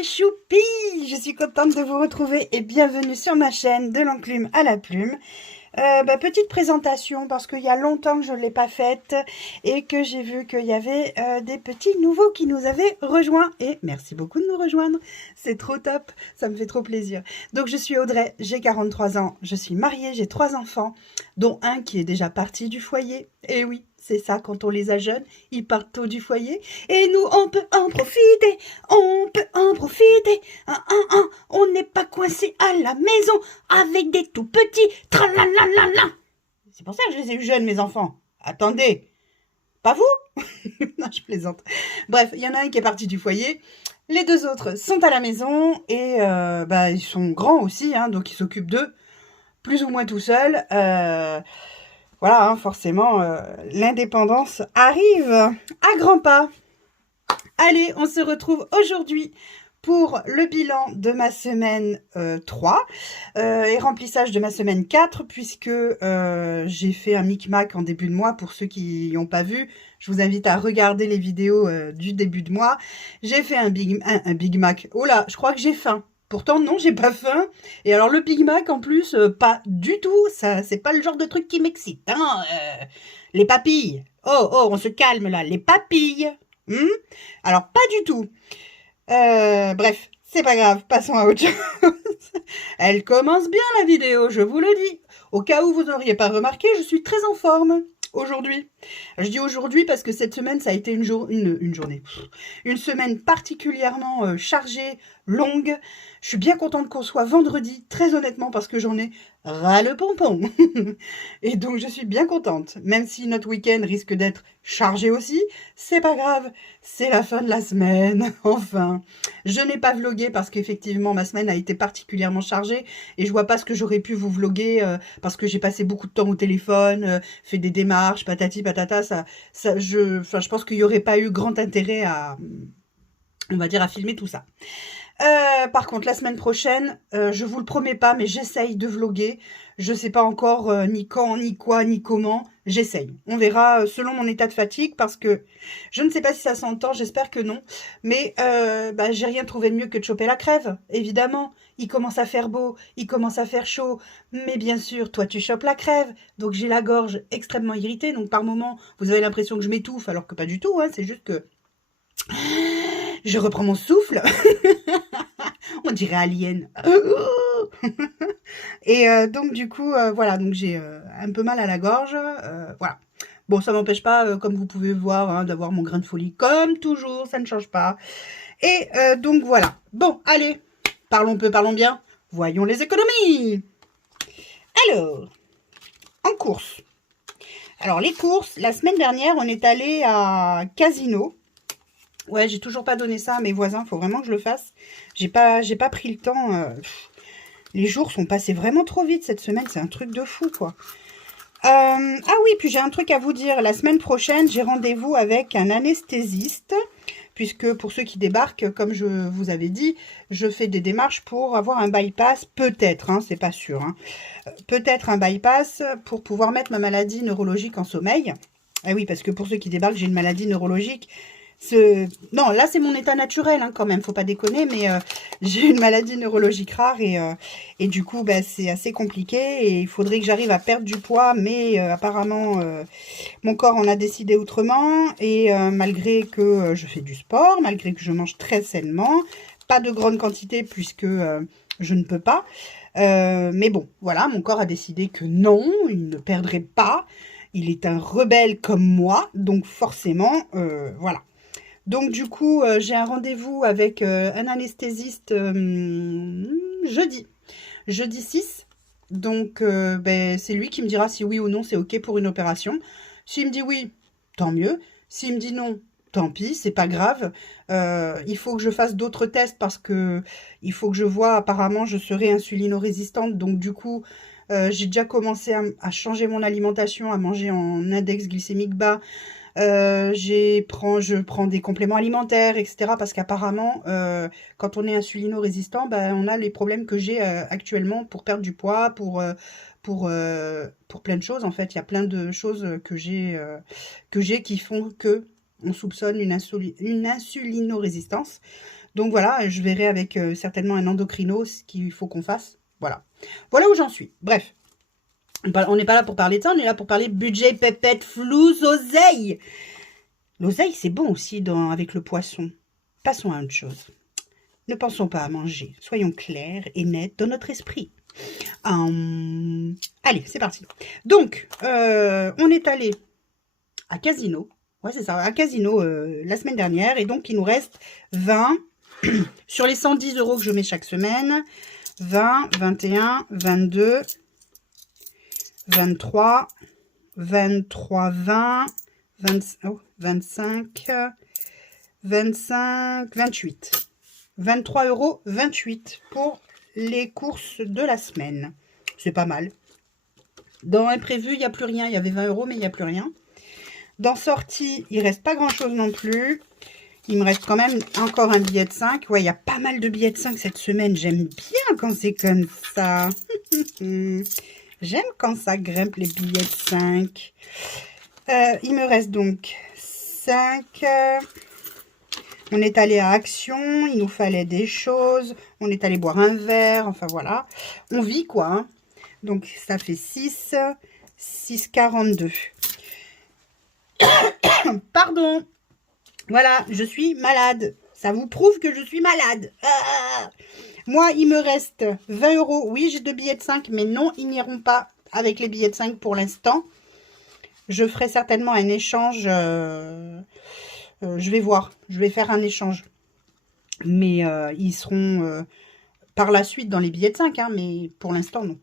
mes choupis! Je suis contente de vous retrouver et bienvenue sur ma chaîne de l'enclume à la plume. Petite présentation parce qu'il y a longtemps que je ne l'ai pas faite et que j'ai vu qu'il y avait des petits nouveaux qui nous avaient rejoints. Et merci beaucoup de nous rejoindre, c'est trop top, ça me fait trop plaisir. Donc je suis Audrey, j'ai 43 ans, je suis mariée, j'ai 3 enfants, dont un qui est déjà parti du foyer. Et oui, c'est ça, quand on les a jeunes, ils partent tôt du foyer. Et nous, on peut en profiter, on peut en profiter. On n'est pas coincé à la maison avec des tout petits. Tralalala. C'est pour ça que je les ai eu jeunes, mes enfants. Attendez, pas vous? Non, je plaisante. Bref, il y en a un qui est parti du foyer. Les deux autres sont à la maison et ils sont grands aussi, hein, donc ils s'occupent d'eux, plus ou moins tout seuls. Voilà, hein, forcément, l'indépendance arrive à grands pas. Allez, on se retrouve aujourd'hui pour le bilan de ma semaine 3 et remplissage de ma semaine 4, puisque j'ai fait un micmac en début de mois. Pour ceux qui n'ont pas vu, je vous invite à regarder les vidéos du début de mois. J'ai fait un Big Mac. Oh là, je crois que j'ai faim. Pourtant, non, j'ai pas faim. Et alors, le Big Mac, en plus, pas du tout. Ça, c'est pas le genre de truc qui m'excite. Hein, les papilles. Oh, on se calme là. Les papilles. Alors, pas du tout. Bref, c'est pas grave. Passons à autre chose. Elle commence bien, la vidéo, je vous le dis. Au cas où vous n'auriez pas remarqué, je suis très en forme aujourd'hui. Je dis aujourd'hui parce que cette semaine, ça a été une journée. Une semaine particulièrement chargée, longue. Je suis bien contente qu'on soit vendredi, très honnêtement, parce que j'en ai ras le pompon. Et donc, je suis bien contente. Même si notre week-end risque d'être chargé aussi, c'est pas grave. C'est la fin de la semaine, enfin. Je n'ai pas vlogué parce qu'effectivement, ma semaine a été particulièrement chargée. Et je vois pas ce que j'aurais pu vous vloguer parce que j'ai passé beaucoup de temps au téléphone, fait des démarches, patati patata. Je pense qu'il n'y aurait pas eu grand intérêt à, on va dire, à filmer tout ça. Par contre, la semaine prochaine, je vous le promets pas, mais j'essaye de vloguer. Je sais pas encore ni quand, ni quoi, ni comment. J'essaye. On verra selon mon état de fatigue parce que je ne sais pas si ça s'entend, j'espère que non. Mais j'ai rien trouvé de mieux que de choper la crève, évidemment. Il commence à faire beau, il commence à faire chaud. Mais bien sûr, toi, tu chopes la crève. Donc, j'ai la gorge extrêmement irritée. Donc, par moments, vous avez l'impression que je m'étouffe alors que pas du tout. Hein, c'est juste que je reprends mon souffle. On dirait Alien. Et donc du coup, voilà, donc j'ai un peu mal à la gorge, voilà. Bon, ça m'empêche pas, comme vous pouvez voir, hein, d'avoir mon grain de folie, comme toujours, ça ne change pas. Et donc voilà. Bon, allez, parlons peu, parlons bien. Voyons les économies. Alors, en course. Alors les courses, la semaine dernière, on est allé à Casino. Ouais, j'ai toujours pas donné ça à mes voisins, faut vraiment que je le fasse. J'ai pas pris le temps. Les jours sont passés vraiment trop vite cette semaine, c'est un truc de fou, quoi. Ah oui, puis j'ai un truc à vous dire. La semaine prochaine, j'ai rendez-vous avec un anesthésiste, puisque pour ceux qui débarquent, comme je vous avais dit, je fais des démarches pour avoir un bypass, peut-être, hein, c'est pas sûr, hein, peut-être un bypass pour pouvoir mettre ma maladie neurologique en sommeil. Ah oui, parce que pour ceux qui débarquent, j'ai une maladie neurologique. Non, là, c'est mon état naturel, hein, quand même, faut pas déconner, mais j'ai une maladie neurologique rare et du coup, c'est assez compliqué et il faudrait que j'arrive à perdre du poids, mais apparemment, mon corps en a décidé autrement et malgré que je fais du sport, malgré que je mange très sainement, pas de grande quantité puisque je ne peux pas, mais bon, voilà, mon corps a décidé que non, il ne perdrait pas, il est un rebelle comme moi, donc forcément, voilà. Donc du coup, j'ai un rendez-vous avec un anesthésiste jeudi. Jeudi 6. Donc c'est lui qui me dira si oui ou non c'est OK pour une opération. S'il me dit oui, tant mieux. S'il me dit non, tant pis, c'est pas grave. Il faut que je fasse d'autres tests parce que il faut que je vois, apparemment je serai insulino-résistante. Donc du coup, j'ai déjà commencé à changer mon alimentation, à manger en index glycémique bas. Je prends des compléments alimentaires, etc. Parce qu'apparemment, quand on est insulino-résistant, on a les problèmes que j'ai actuellement pour perdre du poids, pour plein de choses. En fait, il y a plein de choses que j'ai qui font que on soupçonne une insulino-résistance. Donc voilà, je verrai avec certainement un endocrino ce qu'il faut qu'on fasse. Voilà. Voilà où j'en suis. Bref. On n'est pas là pour parler de ça, on est là pour parler budget, pépette, flouze, oseille. L'oseille, c'est bon aussi avec le poisson. Passons à autre chose. Ne pensons pas à manger. Soyons clairs et nets dans notre esprit. Allez, c'est parti. Donc, on est allé à Casino. Ouais, c'est ça, à Casino la semaine dernière. Et donc, il nous reste 20 sur les 110 € que je mets chaque semaine. 20, 21, 22, 23, 23, 20, 25, 25, 28. 23,28 € pour les courses de la semaine. C'est pas mal. Dans imprévu, il n'y a plus rien. Il y avait 20 €, mais il n'y a plus rien. Dans sortie, il reste pas grand-chose non plus. Il me reste quand même encore un billet de 5. Ouais, il y a pas mal de billets de 5 cette semaine. J'aime bien quand c'est comme ça. J'aime quand ça grimpe les billets de 5. Il me reste donc 5. On est allé à Action. Il nous fallait des choses. On est allé boire un verre. Enfin, voilà. On vit, quoi. Hein. Donc, ça fait 6. 6,42. Pardon. Voilà, je suis malade. Ça vous prouve que je suis malade. Moi, il me reste 20 €. Oui, j'ai 2 billets de 5, mais non, ils n'iront pas avec les billets de 5 pour l'instant. Je ferai certainement un échange. Je vais voir. Je vais faire un échange. Mais ils seront par la suite dans les billets de 5, hein, mais pour l'instant, non.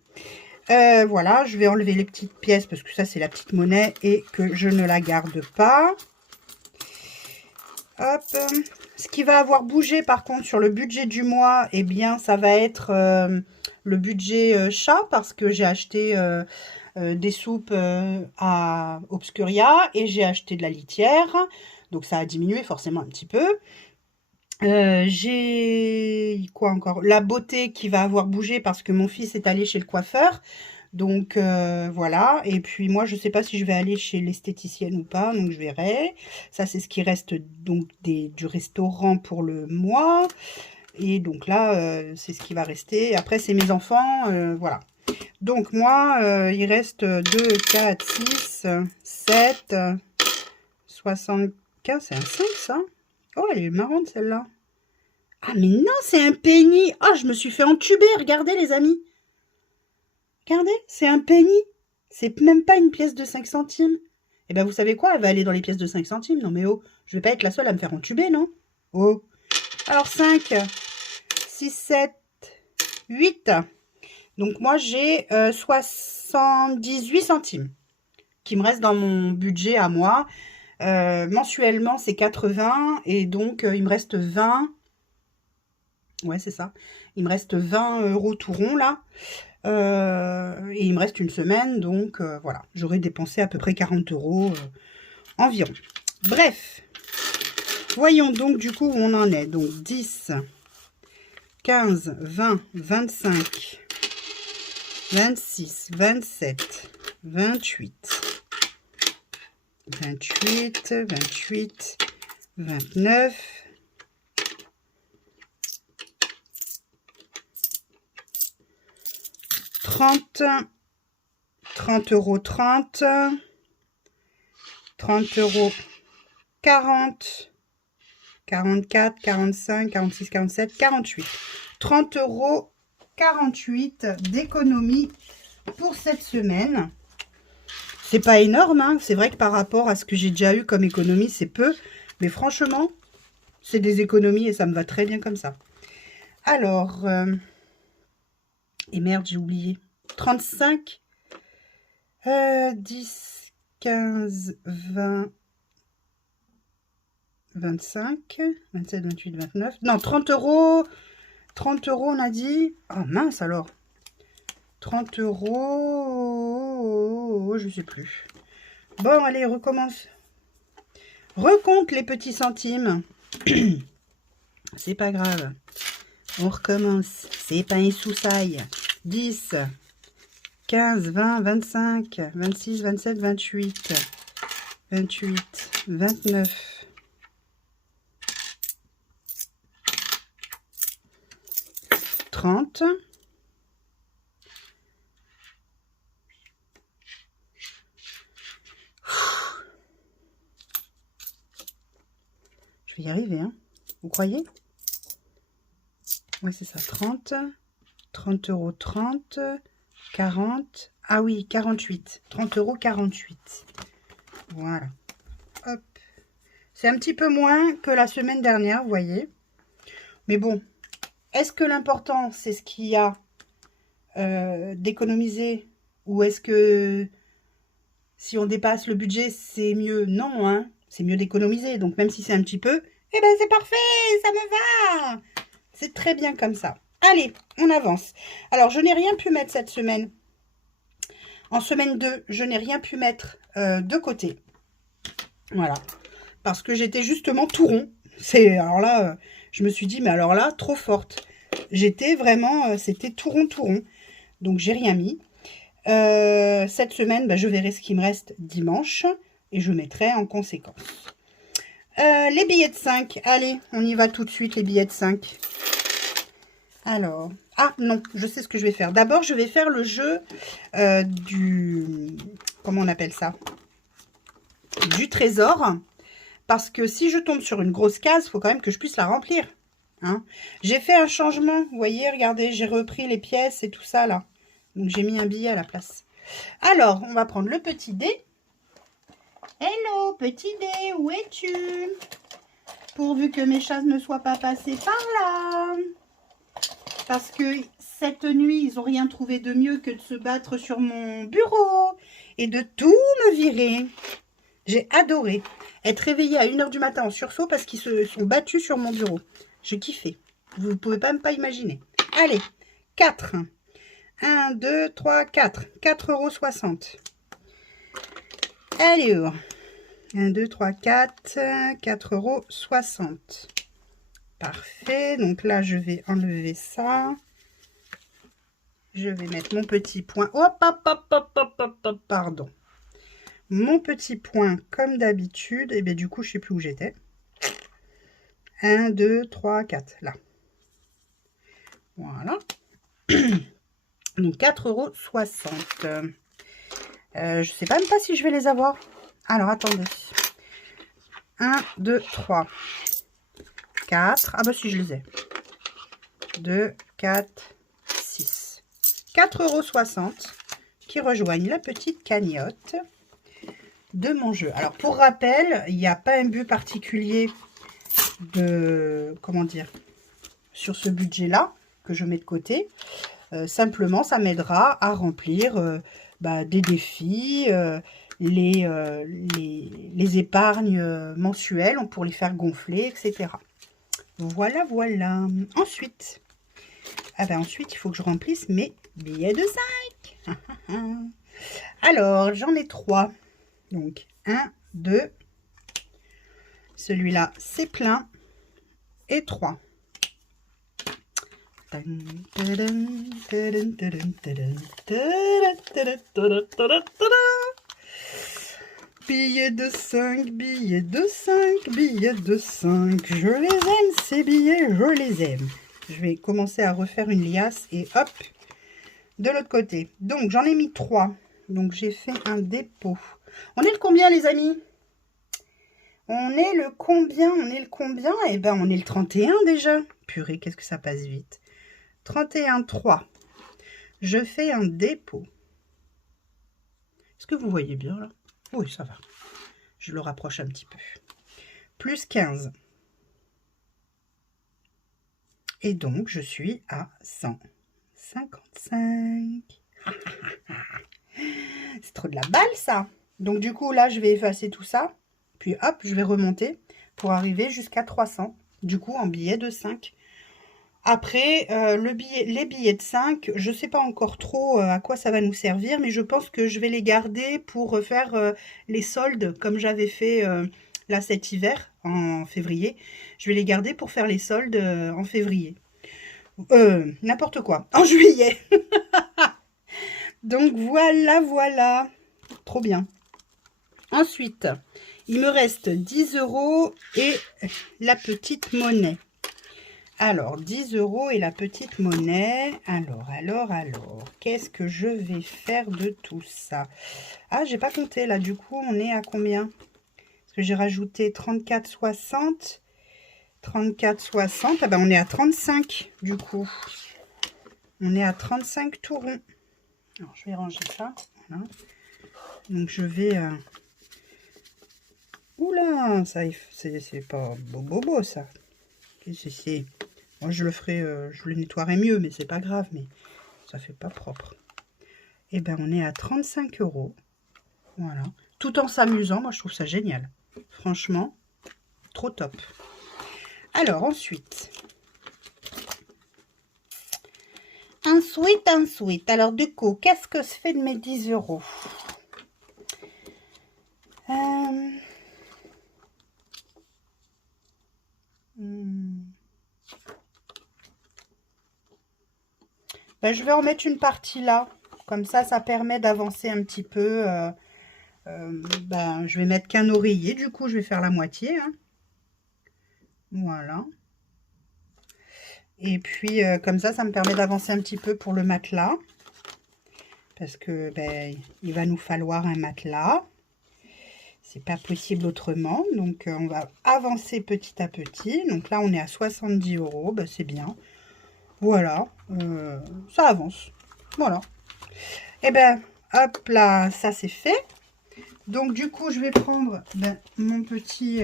Voilà, je vais enlever les petites pièces parce que ça, c'est la petite monnaie et que je ne la garde pas. Hop. Ce qui va avoir bougé par contre sur le budget du mois, eh bien ça va être le budget chat parce que j'ai acheté des soupes à Obscuria et j'ai acheté de la litière. Donc ça a diminué forcément un petit peu. J'ai quoi encore? La beauté qui va avoir bougé parce que mon fils est allé chez le coiffeur. Donc voilà, et puis moi je sais pas si je vais aller chez l'esthéticienne ou pas, donc je verrai. Ça c'est ce qui reste donc du restaurant pour le mois. Et donc là c'est ce qui va rester. Après c'est mes enfants, voilà. Donc moi il reste 2, 4, 6, 7, 75, c'est un 5 ça? Oh elle est marrante celle-là. Ah mais non c'est un penny. Oh je me suis fait entuber, regardez les amis. Regardez, c'est un penny. C'est même pas une pièce de 5 centimes. Eh ben, vous savez quoi? Elle va aller dans les pièces de 5 centimes. Non, mais oh, je vais pas être la seule à me faire entuber, non? Oh. Alors, 5, 6, 7, 8. Donc, moi, j'ai 78 centimes qui me reste dans mon budget à moi. Mensuellement, c'est 80. Et donc, il me reste 20. Ouais, c'est ça. Il me reste 20 € tout rond, là. Et il me reste une semaine, donc voilà, j'aurais dépensé à peu près 40 € environ. Bref, voyons donc du coup où on en est. Donc 10, 15, 20, 25, 26, 27, 28, 28, 28, 29, 30, 30 €, 30, 30 €, 40, 44, 45, 46, 47, 48. 30 €, 48 d'économie pour cette semaine. C'est pas énorme, hein. C'est vrai que par rapport à ce que j'ai déjà eu comme économie, c'est peu. Mais franchement, c'est des économies et ça me va très bien comme ça. Alors, et merde, j'ai oublié. 35, 10, 15, 20, 25, 27, 28, 29. Non, 30 €. 30 € on a dit. Oh mince alors. 30 €. Je sais plus. Bon, allez, recommence. Recompte les petits centimes. C'est pas grave. On recommence. C'est pas un soussaille. 10, 15, 20, 25, 26, 27, 28, 28, 29, 30. Je vais y arriver, hein. Vous croyez? Ouais, c'est ça. 30. 30 euros, 30. 40. Ah oui, 48. 30 euros, 48. Voilà. Hop. C'est un petit peu moins que la semaine dernière, vous voyez. Mais bon, est-ce que l'important, c'est ce qu'il y a d'économiser? Ou est-ce que si on dépasse le budget, c'est mieux? Non, hein. C'est mieux d'économiser. Donc, même si c'est un petit peu, eh ben c'est parfait, ça me va. C'est très bien comme ça. Allez, on avance. Alors, je n'ai rien pu mettre cette semaine. En semaine 2, je n'ai rien pu mettre de côté. Voilà. Parce que j'étais justement tout rond. Alors là, je me suis dit, mais alors là, trop forte. J'étais vraiment, c'était tout rond, tout rond. Donc, j'ai rien mis. Cette semaine, je verrai ce qui me reste dimanche. Et je mettrai en conséquence. Les billets de 5. Allez, on y va tout de suite, les billets de 5. Alors, ah non, je sais ce que je vais faire. D'abord, je vais faire le jeu comment on appelle ça? Du trésor. Parce que si je tombe sur une grosse case, il faut quand même que je puisse la remplir. Hein. J'ai fait un changement. Vous voyez, regardez, j'ai repris les pièces et tout ça là. Donc, j'ai mis un billet à la place. Alors, on va prendre le petit dé. Hello, petit dé, où es-tu? Pourvu que mes chats ne soient pas passés par là. Parce que cette nuit, ils n'ont rien trouvé de mieux que de se battre sur mon bureau et de tout me virer. J'ai adoré être réveillée à 1 h du matin en sursaut parce qu'ils se sont battus sur mon bureau. J'ai kiffé. Vous ne pouvez même pas imaginer. Allez, 4. 1, 2, 3, 4. 4,60 €. Allez, 1, 2, 3, 4. 4,60 €. Parfait. Donc là, je vais enlever ça. Je vais mettre mon petit point. Hop, hop, hop, hop, hop, hop, hop, pardon. Mon petit point comme d'habitude. Et bien du coup, je ne sais plus où j'étais. 1, 2, 3, 4. Là. Voilà. Donc 4,60 €. Je ne sais même pas si je vais les avoir. Alors, attendez. 1, 2, 3. 4. Ah bah si, je les ai. 2, 4, 6. 4,60 € qui rejoignent la petite cagnotte de mon jeu. Alors, pour rappel, il n'y a pas un but particulier de, comment dire, sur ce budget-là que je mets de côté. Simplement, ça m'aidera à remplir des défis, les épargnes mensuelles pour les faire gonfler, etc. Voilà, voilà. Ensuite, ensuite, il faut que je remplisse mes billets de 5. Alors, j'en ai 3. Donc, 1, 2. Celui-là, c'est plein. Et 3. Billets de 5, billets de 5, billets de 5. Je les aime, ces billets, je les aime. Je vais commencer à refaire une liasse et hop, de l'autre côté. Donc, j'en ai mis 3. Donc, j'ai fait un dépôt. On est le combien, les amis? On est le combien? On est le combien? Eh ben, on est le 31 déjà. Purée, qu'est-ce que ça passe vite. 31, 3. Je fais un dépôt. Est-ce que vous voyez bien, là? Oui, ça va. Je le rapproche un petit peu. Plus 15. Et donc, je suis à 155. C'est trop de la balle, ça. Donc, du coup, là, je vais effacer tout ça. Puis, hop, je vais remonter pour arriver jusqu'à 300. Du coup, en billets de 5. Après, les billets de 5, je ne sais pas encore trop à quoi ça va nous servir, mais je pense que je vais les garder pour faire les soldes, comme j'avais fait là cet hiver, en février. Je vais les garder pour faire les soldes en février. N'importe quoi, en juillet. Donc voilà, voilà. Trop bien. Ensuite, il me reste 10 € et la petite monnaie. Alors, 10 € et la petite monnaie. Alors, qu'est-ce que je vais faire de tout ça? Ah, j'ai pas compté, là, du coup, on est à combien? Parce que j'ai rajouté 34,60. 34,60, ah ben on est à 35, du coup. On est à 35 tout rond. Alors, je vais ranger ça, voilà. Donc, je vais... Oula, ça, c'est pas beau, ça. C'est... Moi, je le ferai, je le nettoierai mieux, mais c'est pas grave, mais ça fait pas propre. Et ben, on est à 35 €. Voilà. Tout en s'amusant, moi, je trouve ça génial. Franchement, trop top. Alors, ensuite... Ensuite. Alors, du coup, qu'est-ce que je fais de mes 10 €? Ben, je vais en mettre une partie là. Comme ça permet d'avancer un petit peu. Ben, je vais mettre qu'un oreiller. Du coup, je vais faire la moitié. Hein. Voilà. Et puis, comme ça me permet d'avancer un petit peu pour le matelas. Parce que ben, il va nous falloir un matelas. C'est pas possible autrement. Donc, on va avancer petit à petit. Donc là, on est à 70 €. Ben, c'est bien. Voilà. Ça avance. Voilà. Et ben, hop là, ça c'est fait. Donc, du coup, je vais prendre ben, mon petit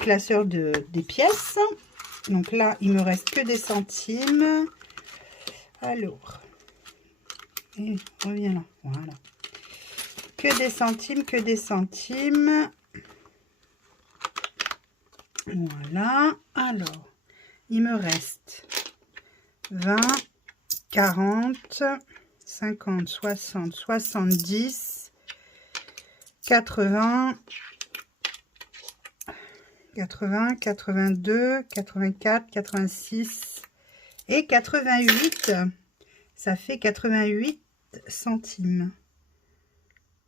classeur des pièces. Donc là, il me reste que des centimes. Alors, et reviens là. Voilà. Que des centimes, que des centimes. Voilà. Alors, il me reste 20, 40, 50, 60, 70, 80, 80, 82, 84, 86 et 88. Ça fait 88 centimes.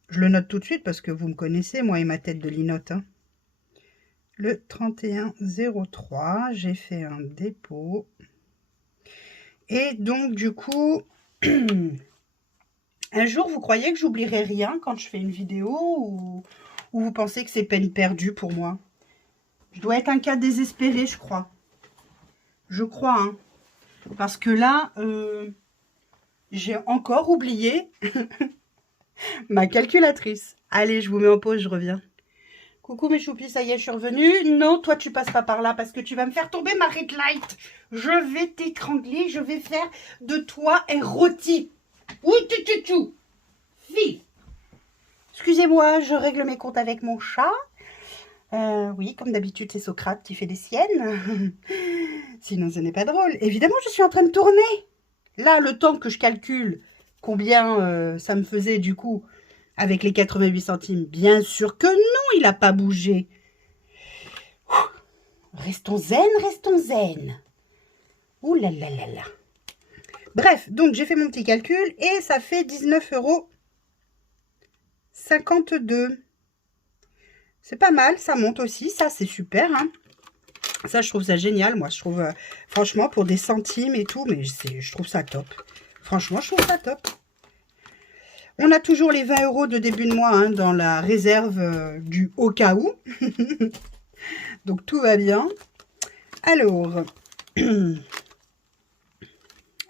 Je le note tout de suite parce que vous me connaissez, moi et ma tête de linotte. Hein. Le 31,03, j'ai fait un dépôt. Et donc, du coup, un jour, vous croyez que j'oublierai rien quand je fais une vidéo ou vous pensez que c'est peine perdue pour moi? Je dois être un cas désespéré, je crois. Je crois, hein. Parce que là, j'ai encore oublié ma calculatrice. Allez, je vous mets en pause, je reviens. Coucou mes choupis, ça y est, je suis revenue. Non, toi, tu passes pas par là parce que tu vas me faire tomber ma red light. Je vais t'étrangler, je vais faire de toi un rôti. Oui, tu. Fille. Excusez-moi, je règle mes comptes avec mon chat. Oui, comme d'habitude, c'est Socrate qui fait des siennes. Sinon, ce n'est pas drôle. Évidemment, je suis en train de tourner. Là, le temps que je calcule combien ça me faisait du coup avec les 88 centimes. Bien sûr que non, il n'a pas bougé. Restons zen, restons zen. Ouh là là là là. Bref, donc j'ai fait mon petit calcul et ça fait 19,52 €. C'est pas mal, ça monte aussi, ça c'est super. Hein. Ça, je trouve ça génial. Moi, je trouve, franchement, pour des centimes et tout, mais je trouve ça top. Franchement, je trouve ça top. On a toujours les 20 € de début de mois hein, dans la réserve du au cas où. Donc, tout va bien. Alors,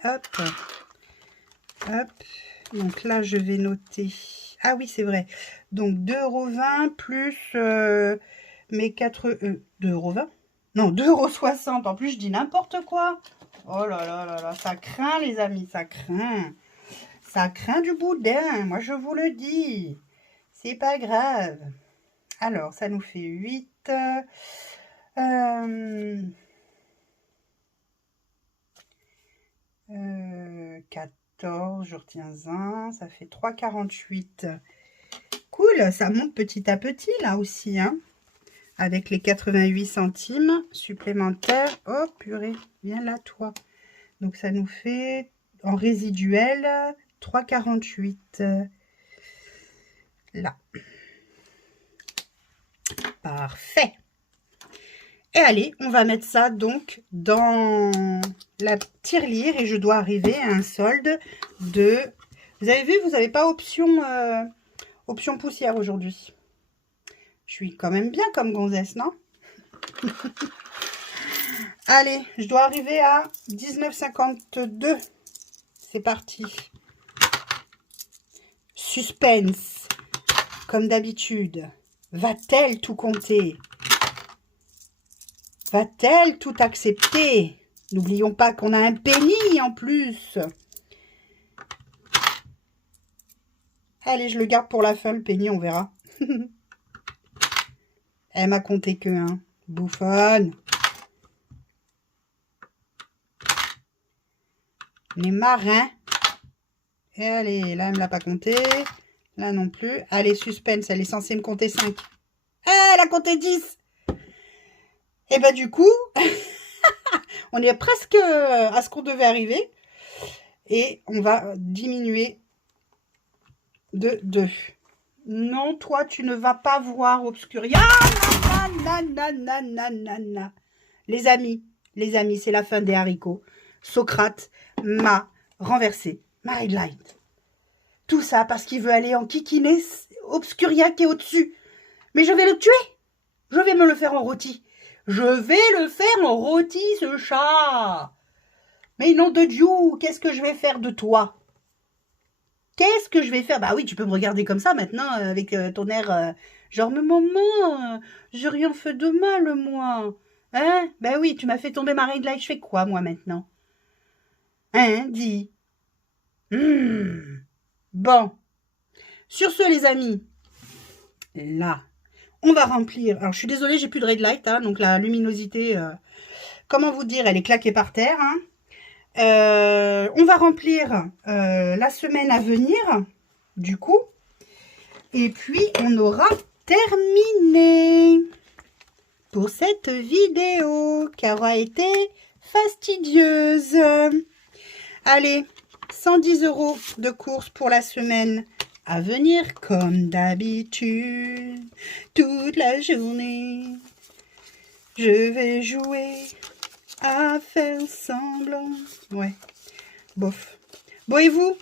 hop, hop. Donc là, je vais noter. Ah oui, c'est vrai. Donc, 2,20 € plus mes 4... 2,20 €? Non, 2,60 € en plus, je dis n'importe quoi. Oh là là là là, ça craint les amis, ça craint. Ça craint du boudin, moi je vous le dis. C'est pas grave. Alors, ça nous fait 8. 14, je retiens 1, ça fait 3,48. Cool, ça monte petit à petit là aussi, hein. Avec les 88 centimes supplémentaires. Oh purée, viens là toi. Donc ça nous fait en résiduel 3,48. Là. Parfait. Et allez, on va mettre ça donc dans la tirelire et je dois arriver à un solde de... Vous avez vu, vous n'avez pas option, option poussière aujourd'hui. Je suis quand même bien comme gonzesse, non? Allez, je dois arriver à 19,52. C'est parti. Suspense. Comme d'habitude. Va-t-elle tout compter? Va-t-elle tout accepter? N'oublions pas qu'on a un penny en plus. Allez, je le garde pour la fin, le penny, on verra. Elle m'a compté que un. Bouffonne. Les marins. Et allez, là, elle ne me l'a pas compté. Là non plus. Allez, suspense, elle est censée me compter 5. Ah, elle a compté 10. Et bah du coup, on est presque à ce qu'on devait arriver. Et on va diminuer de 2. Non, toi, tu ne vas pas voir Obscuria. Les amis, c'est la fin des haricots. Socrate m'a renversé ma red light. Tout ça parce qu'il veut aller en kikiner Obscuria qui est au-dessus. Mais je vais le tuer. Je vais me le faire en rôti. Je vais le faire en rôti, ce chat. Mais nom de Dieu, qu'est-ce que je vais faire de toi? Qu'est-ce que je vais faire? Bah oui, tu peux me regarder comme ça maintenant, avec ton air, genre, mais maman, j'ai rien fait de mal, moi. Hein? Bah oui, tu m'as fait tomber ma red light, je fais quoi, moi, maintenant? Hein, dis. Bon. Sur ce, les amis, là, on va remplir. Alors, je suis désolée, j'ai plus de red light, hein, donc la luminosité, comment vous dire, elle est claquée par terre, hein. On va remplir la semaine à venir, du coup. Et puis, on aura terminé pour cette vidéo qui aura été fastidieuse. Allez, 110 € de course pour la semaine à venir, comme d'habitude, toute la journée. Je vais jouer à faire semblant. Ouais, bof. Bon, et vous?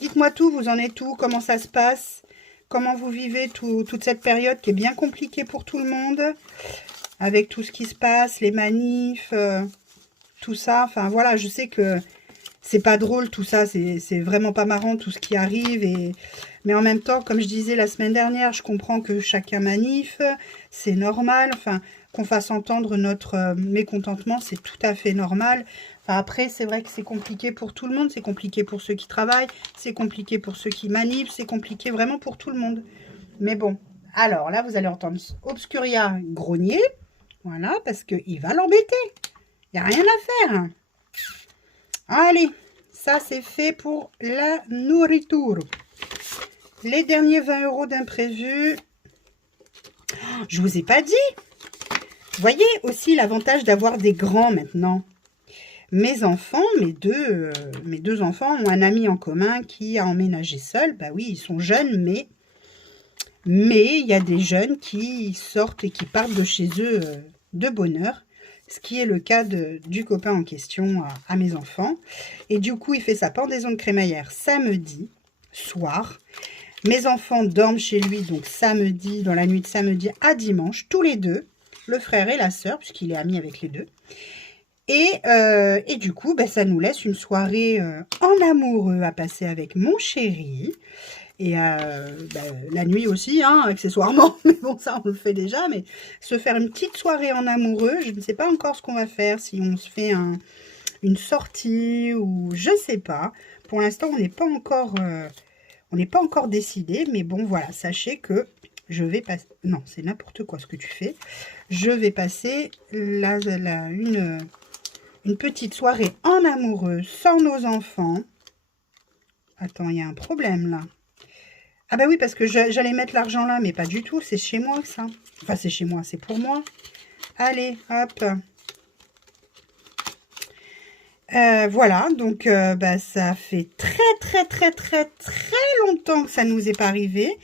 Dites-moi tout, vous en êtes où? Comment ça se passe? Comment vous vivez toute cette période qui est bien compliquée pour tout le monde? Avec tout ce qui se passe, les manifs, tout ça. Enfin, voilà, je sais que c'est pas drôle tout ça. C'est vraiment pas marrant tout ce qui arrive. Mais en même temps, comme je disais la semaine dernière, je comprends que chacun manif. C'est normal. Enfin, qu'on fasse entendre notre mécontentement, c'est tout à fait normal. Enfin, après, c'est vrai que c'est compliqué pour tout le monde. C'est compliqué pour ceux qui travaillent. C'est compliqué pour ceux qui manipent. C'est compliqué vraiment pour tout le monde. Mais bon, alors là, vous allez entendre Obscuria grogner. Voilà, parce qu'il va l'embêter. Il n'y a rien à faire. Allez, ça c'est fait pour la nourriture. Les derniers 20 € d'imprévu. Je vous ai pas dit. Vous voyez aussi l'avantage d'avoir des grands maintenant. Mes enfants, mes deux enfants ont un ami en commun qui a emménagé seul. Bah oui, ils sont jeunes, mais il y a des jeunes qui sortent et qui partent de chez eux de bonne heure. Ce qui est le cas du copain en question à mes enfants. Et du coup, il fait sa pendaison de crémaillère samedi soir. Mes enfants dorment chez lui, donc samedi, dans la nuit de samedi à dimanche, tous les deux. Le frère et la sœur, puisqu'il est ami avec les deux. Et du coup, ben, ça nous laisse une soirée en amoureux à passer avec mon chéri. Et la nuit aussi, hein, accessoirement. Mais bon, ça, on le fait déjà. Mais se faire une petite soirée en amoureux, je ne sais pas encore ce qu'on va faire. Si on se fait une sortie ou je ne sais pas. Pour l'instant, on n'est pas encore décidé. Mais bon, voilà, sachez que je vais passer... Non, c'est n'importe quoi ce que tu fais. Je vais passer une petite soirée en amoureux sans nos enfants. Attends, il y a un problème là. Ah bah oui, parce que j'allais mettre l'argent là, mais pas du tout. C'est chez moi que ça. Enfin, c'est chez moi, c'est pour moi. Allez, hop. Voilà, donc bah, ça fait très longtemps que ça ne nous est pas arrivé.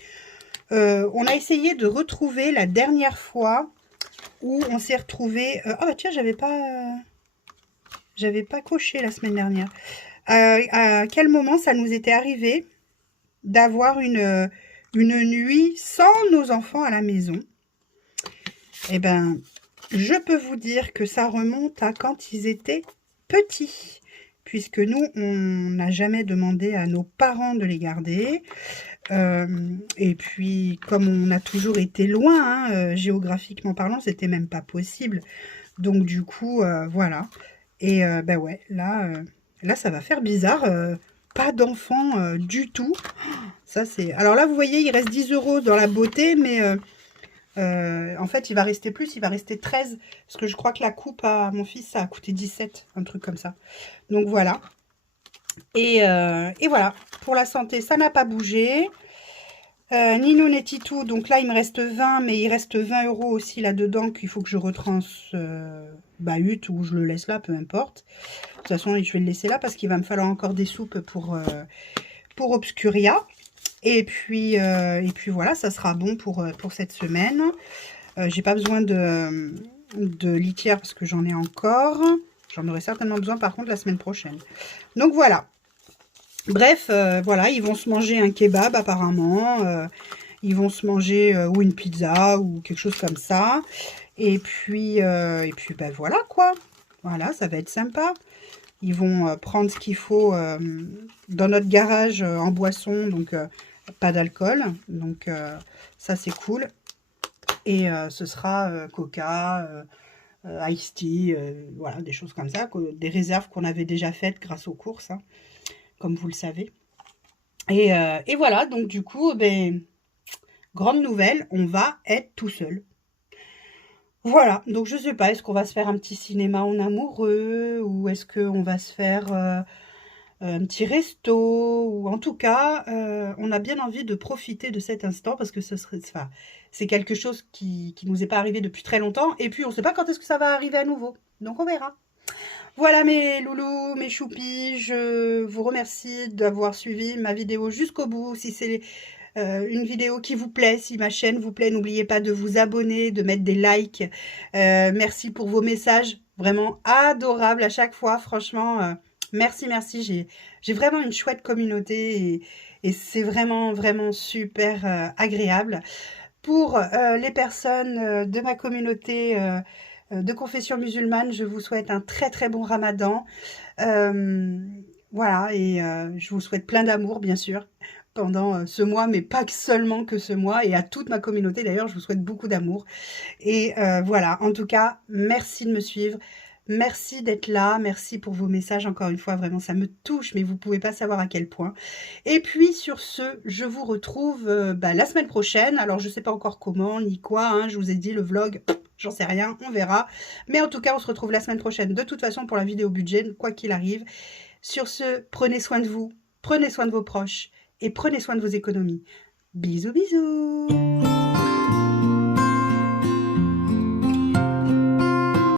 On a essayé de retrouver la dernière fois où on s'est retrouvés... oh bah tiens, j'avais pas coché la semaine dernière. À quel moment ça nous était arrivé d'avoir une nuit sans nos enfants à la maison? Eh ben, je peux vous dire que ça remonte à quand ils étaient petits, puisque nous, on n'a jamais demandé à nos parents de les garder. Et puis, comme on a toujours été loin, hein, géographiquement parlant, c'était même pas possible. Donc, du coup, voilà. Et ben ouais, là, ça va faire bizarre. Pas d'enfants du tout. Ça, c'est... Alors là, vous voyez, il reste 10 € dans la beauté, mais en fait, il va rester plus, il va rester 13. Parce que je crois que la coupe à mon fils, ça a coûté 17, un truc comme ça. Donc voilà. Et voilà, pour la santé, ça n'a pas bougé. Ninoun et Titou, donc là, il me reste 20, mais il reste 20 € aussi là-dedans qu'il faut que je bahute ou je le laisse là, peu importe. De toute façon, je vais le laisser là parce qu'il va me falloir encore des soupes pour Obscuria. Et puis voilà, ça sera bon pour cette semaine. J'ai pas besoin de litière parce que j'en ai encore. J'en aurai certainement besoin par contre la semaine prochaine. Donc voilà. Bref, voilà, ils vont se manger un kebab apparemment. Ils vont se manger ou une pizza ou quelque chose comme ça. Et puis ben voilà quoi. Voilà, ça va être sympa. Ils vont prendre ce qu'il faut dans notre garage en boisson, donc pas d'alcool. Donc ça c'est cool. Et ce sera Coca, Ice Tea, voilà, des choses comme ça, des réserves qu'on avait déjà faites grâce aux courses, hein, comme vous le savez. Et voilà, donc du coup, ben, grande nouvelle, on va être tout seul. Voilà, donc je sais pas, est-ce qu'on va se faire un petit cinéma en amoureux, ou est-ce qu'on va se faire un petit resto, ou en tout cas, on a bien envie de profiter de cet instant, parce que enfin, c'est quelque chose qui nous est pas arrivé depuis très longtemps, et puis on sait pas quand est-ce que ça va arriver à nouveau, donc on verra. Voilà mes loulous, mes choupis, je vous remercie d'avoir suivi ma vidéo jusqu'au bout. Si c'est une vidéo qui vous plaît, si ma chaîne vous plaît, n'oubliez pas de vous abonner, de mettre des likes. Merci pour vos messages, vraiment adorables à chaque fois, franchement, merci, merci. J'ai vraiment une chouette communauté et c'est vraiment, vraiment super agréable. Pour les personnes de ma communauté de confession musulmane, je vous souhaite un très très bon ramadan. Voilà, et je vous souhaite plein d'amour, bien sûr, pendant ce mois, mais pas seulement que ce mois, et à toute ma communauté d'ailleurs, je vous souhaite beaucoup d'amour. Et voilà, en tout cas, merci de me suivre. Merci d'être là, merci pour vos messages, encore une fois, vraiment ça me touche, mais vous pouvez pas savoir à quel point. Et puis sur ce, je vous retrouve la semaine prochaine, alors je sais pas encore comment, ni quoi, hein, je vous ai dit le vlog, j'en sais rien, on verra. Mais en tout cas, on se retrouve la semaine prochaine, de toute façon pour la vidéo budget, quoi qu'il arrive. Sur ce, prenez soin de vous, prenez soin de vos proches, et prenez soin de vos économies. Bisous, bisous!